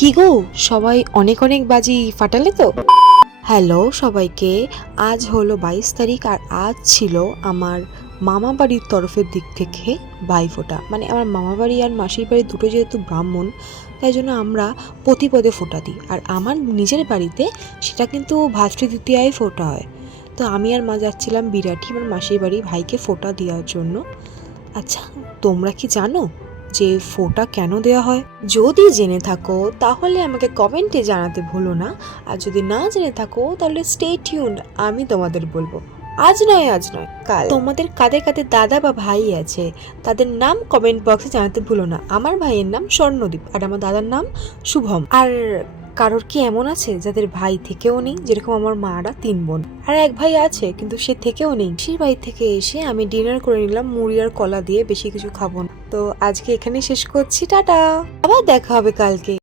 কি গো, সবাই অনেক অনেক বাজি ফাটালে তো? হ্যালো সবাইকে। আজ হলো 22 তারিখ, আর আজ ছিল আমার মামা বাড়ির তরফের দিক থেকে ভাইফোঁটা। মানে আমার মামা বাড়ি আর মাসির বাড়ি দুটো যেহেতু ব্রাহ্মণ, তাই জন্য আমরা প্রতি পদে ফোঁটা দিই। আর আমার নিজের বাড়িতে সেটা কিন্তু ভাতৃদ্বিতীয়ায় ফোঁটা হয়। তো আমি আর মা যাচ্ছিলাম বিরাটি আমার মাসির বাড়ি ভাইকে ফোঁটা দেওয়ার জন্য। আচ্ছা, তোমরা কি জানো যে ফোঁটা কেন দেওয়া হয়? যদি জেনে থাকো তাহলে আমাকে কমেন্টে জানাতে ভুলো না, আর যদি না জেনে থাকো তাহলে স্টে টিউনড, আমি তোমাদের বলবো। আজ নয় কাল। তোমাদের কাদের কাদের দাদা বা ভাই আছে তাদের নাম কমেন্ট বক্সে জানাতে ভুলো না। আমার ভাইয়ের নাম স্বর্ণদীপ আর আমার দাদার নাম শুভম। আর কারোর কি এমন আছে যাদের ভাই থেকেও নেই? যেরকম আমার মারা 3 বোন, আর এক ভাই আছে কিন্তু সে থেকেও নেই। সেই বাড়ি থেকে এসে আমি ডিনার করে নিলাম মুড়ি আর কলা দিয়ে, বেশি কিছু খাবো না। তো আজকে এখানেই শেষ করছি, টাটা। আবার দেখা হবে কালকে।